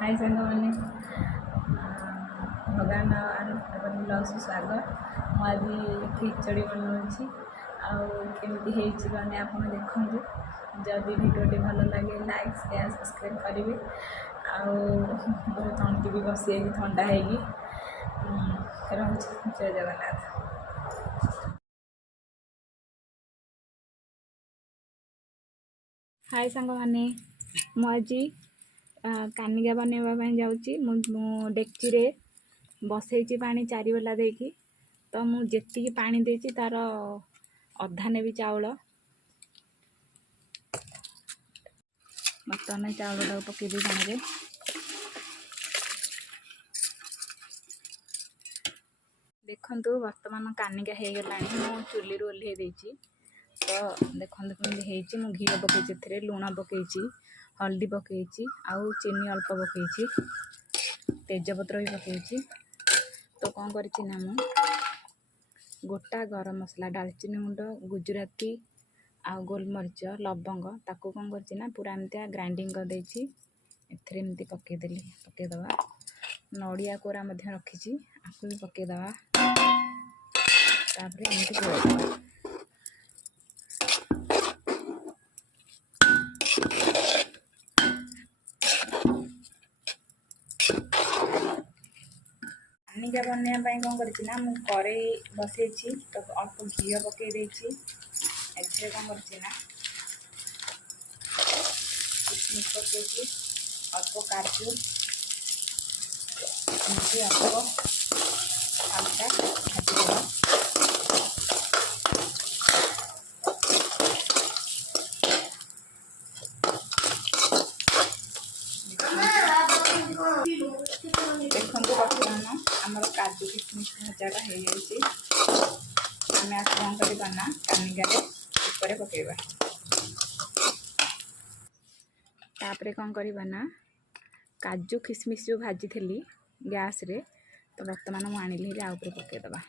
हाय सांग मैंने भगवान ब्लॉग स्वागत आज खिचड़ी बनाऊँगी आमती होने आप देखूँ जदि भिडियोटी भल लगे लाइक शेयर सब्सक्राइब करेंगे तंटी भी बसी थंडा होगी रोचे जय जगन्नाथ। हाय सांग मैंने मुझे कानिका बनवाई जाऊँगी डेक्ची रे बसई पानी चारि बेला देकी तो मुझे पानी देती तार अधा नेबी चाउल बर्तमान चाउल पकईदी पानी रे देखु बर्तमान कानिका हो गला मु चुली ओह्लई देती तो देखो कमी हो घी पकई लुण पकई हल्दी पकई आउ चीनी अल्प पकई तेजपत्र भी पकई तो कौन करना मु गोटा गरम मसला डालचीनी गुंड गुजराती आउ गोलमरीच लवंग ताकू कौन करना पूरा एमती ग्राइंडिंग कर देती एमती पकईदेली पकईदबा नड़िया कोरा रखी आपको भी पकईदबा तापर एमती गोलैदबा कानिका बनवाई कौन करना मु कड़े बसई तो अल्प घी पकई देती कौन करना किशमिश पकई अल्प काजू एमती अल्प हल्का भाजीदेवा देखो बर्तमान आमर काजू किशमिश भजाटा हो जाए आम आज कौन करना कानिकार ऊपर पकेबा तापरे कौन करना काजू किशमिश जो भाजी थी गैस रे तो बर्तमान मुझे आनिली आउे पकईदबा